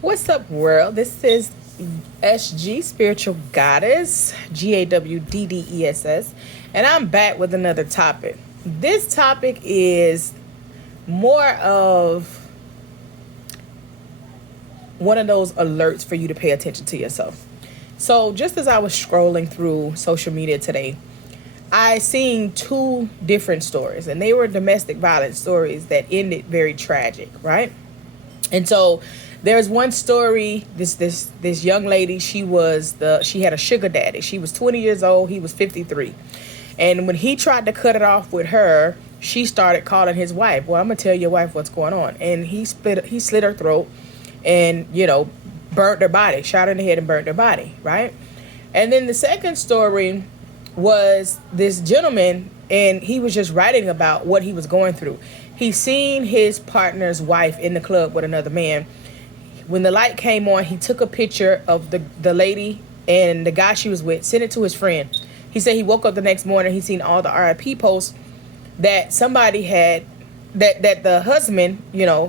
What's up, world? This is SG, Spiritual Goddess, GAWDDESS, and I'm back with another topic. This topic is more of one of those alerts for you to pay attention to yourself. So, just as I was scrolling through social media today, I seen two different stories, and they were domestic violence stories that ended very tragic, right? And so there's one story, this young lady, she had a sugar daddy. She was 20 years old, he was 53. And when he tried to cut it off with her, she started calling his wife. Well, I'm gonna tell your wife what's going on. And he slit her throat and, burnt her body, shot her in the head and burnt her body, right? And then the second story was this gentleman, and he was just writing about what he was going through. He seen his partner's wife in the club with another man. When the light came on, he took a picture of the lady and the guy she was with, sent it to his friend. He said he woke up the next morning, he seen all the RIP posts that somebody had, that the husband,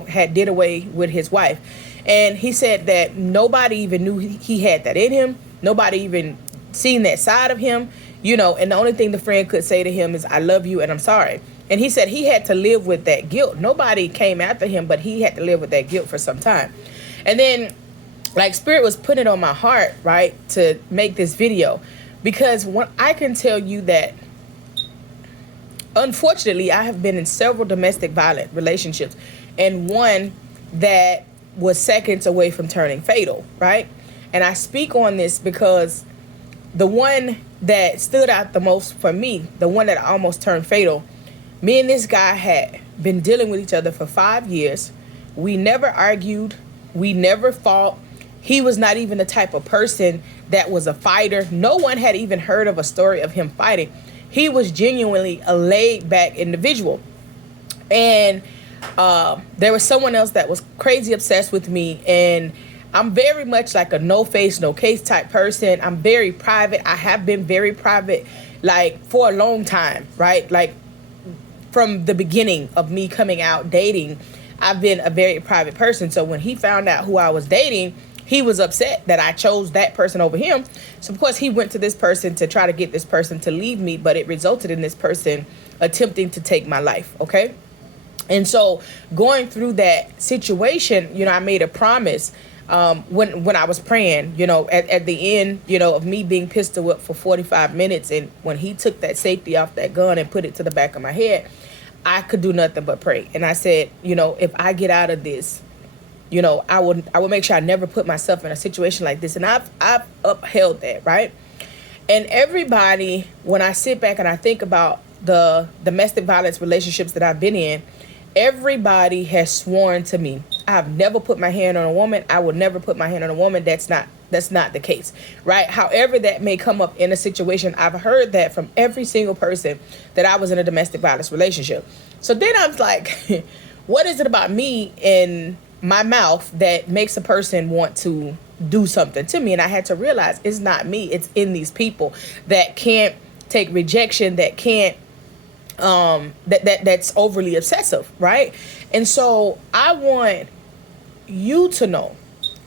had did away with his wife. And he said that nobody even knew he had that in him. Nobody even seen that side of him, and the only thing the friend could say to him is, I love you and I'm sorry. And he said he had to live with that guilt. Nobody came after him, but he had to live with that guilt for some time. And then, like, Spirit was putting it on my heart, right, to make this video. Because I can tell you that, unfortunately, I have been in several domestic violent relationships. And one that was seconds away from turning fatal, right? And I speak on this because the one that stood out the most for me, the one that almost turned fatal, me and this guy had been dealing with each other for 5 years. We never argued. We never fought. He was not even the type of person that was a fighter. No one had even heard of a story of him fighting. He was genuinely a laid-back individual. And there was someone else that was crazy obsessed with me, and I'm very much like a no face, no case type person. I'm very private. I have been very private, like, for a long time, right? Like, from the beginning of me coming out dating, I've been a very private person. So when he found out who I was dating, he was upset that I chose that person over him. So of course he went to this person to try to get this person to leave me, but it resulted in this person attempting to take my life, okay? And so going through that situation, I made a promise when I was praying, at the end, of me being pistol whipped for 45 minutes. And when he took that safety off that gun and put it to the back of my head, I could do nothing but pray. And I said, if I get out of this, I would make sure I never put myself in a situation like this. And I've upheld that, right? And everybody, when I sit back and I think about the domestic violence relationships that I've been in, everybody has sworn to me, I've never put my hand on a woman. I will never put my hand on a woman. That's not the case, right? However that may come up in a situation, I've heard that from every single person that I was in a domestic violence relationship. So then I was like, what is it about me in my mouth that makes a person want to do something to me? And I had to realize it's not me. It's in these people that can't take rejection, that can't that's overly obsessive, right? And so I want you to know,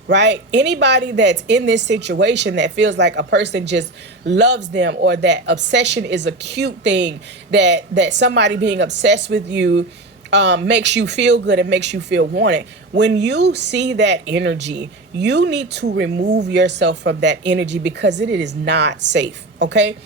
right? Anybody that's in this situation that feels like a person just loves them, or that obsession is a cute thing, that somebody being obsessed with you makes you feel good and makes you feel wanted. When you see that energy, you need to remove yourself from that energy, because it is not safe, okay?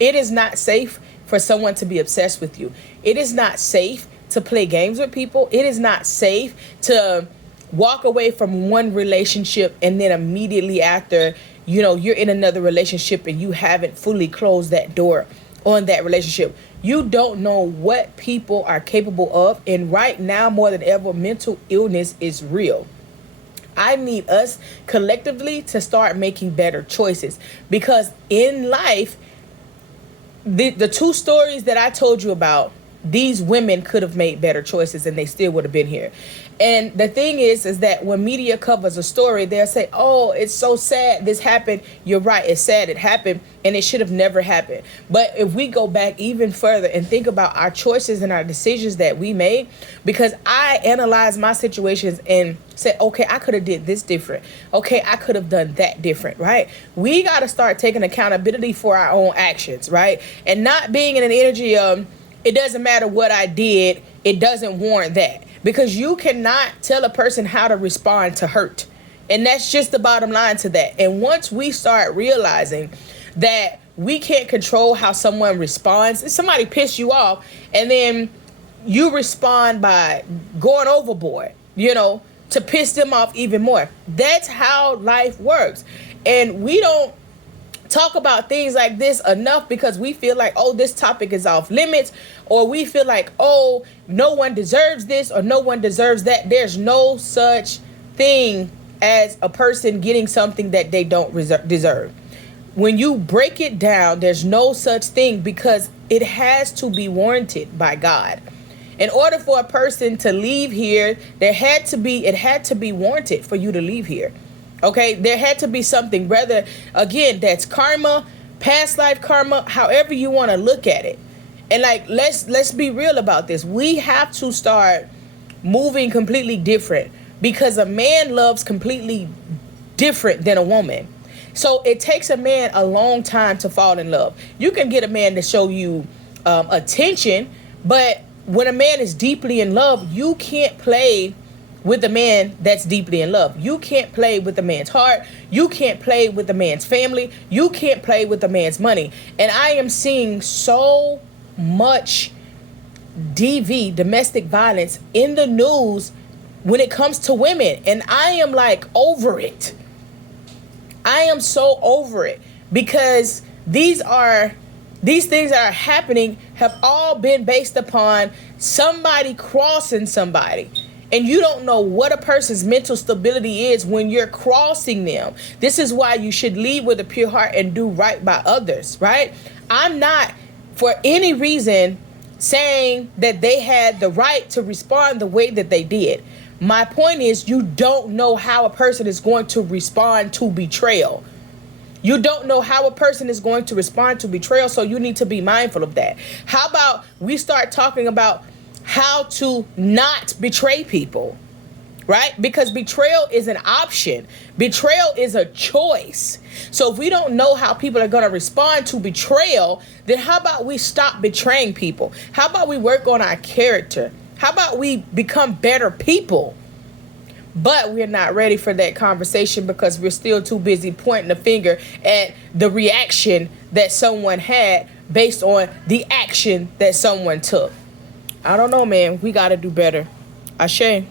It is not safe for someone to be obsessed with you. It is not safe to play games with people. It is not safe to walk away from one relationship and then immediately after, you're in another relationship and you haven't fully closed that door on that relationship. You don't know what people are capable of. And right now, more than ever, mental illness is real. I need us collectively to start making better choices, because in life, the two stories that I told you about, these women could have made better choices and they still would have been here. And the thing is that when media covers a story, they'll say, oh, it's so sad this happened. You're right, it's sad it happened, and it should have never happened. But if we go back even further and think about our choices and our decisions that we made, because I analyzed my situations and said, okay, I could have did this different. Okay, I could have done that different, right? We got to start taking accountability for our own actions, right? And not being in an energy of, it doesn't matter what I did, it doesn't warrant that. Because you cannot tell a person how to respond to hurt. And that's just the bottom line to that. And once we start realizing that we can't control how someone responds, if somebody pissed you off and then you respond by going overboard, to piss them off even more. That's how life works. And we don't talk about things like this enough because we feel like, oh, this topic is off limits, or we feel like, oh, no one deserves this or no one deserves that. There's no such thing as a person getting something that they don't deserve. When you break it down, there's no such thing because it has to be warranted by God. In order for a person to leave here, it had to be warranted for you to leave here. Okay, there had to be something, whether, again, that's karma, past life karma, however you want to look at it. And let's be real about this. We have to start moving completely different because a man loves completely different than a woman. So it takes a man a long time to fall in love. You can get a man to show you attention, but when a man is deeply in love, you can't play with a man that's deeply in love. You can't play with a man's heart. You can't play with a man's family. You can't play with a man's money. And I am seeing so much DV, domestic violence, in the news when it comes to women. And I am over it. I am so over it because these things that are happening have all been based upon somebody crossing somebody. And you don't know what a person's mental stability is when you're crossing them. This is why you should lead with a pure heart and do right by others, right? I'm not for any reason saying that they had the right to respond the way that they did. My point is, you don't know how a person is going to respond to betrayal. You don't know how a person is going to respond to betrayal, so you need to be mindful of that. How about we start talking about how to not betray people, right? Because betrayal is an option. Betrayal is a choice. So if we don't know how people are going to respond to betrayal, then how about we stop betraying people? How about we work on our character? How about we become better people? But we're not ready for that conversation because we're still too busy pointing the finger at the reaction that someone had based on the action that someone took. I don't know, man. We got to do better. Ashe.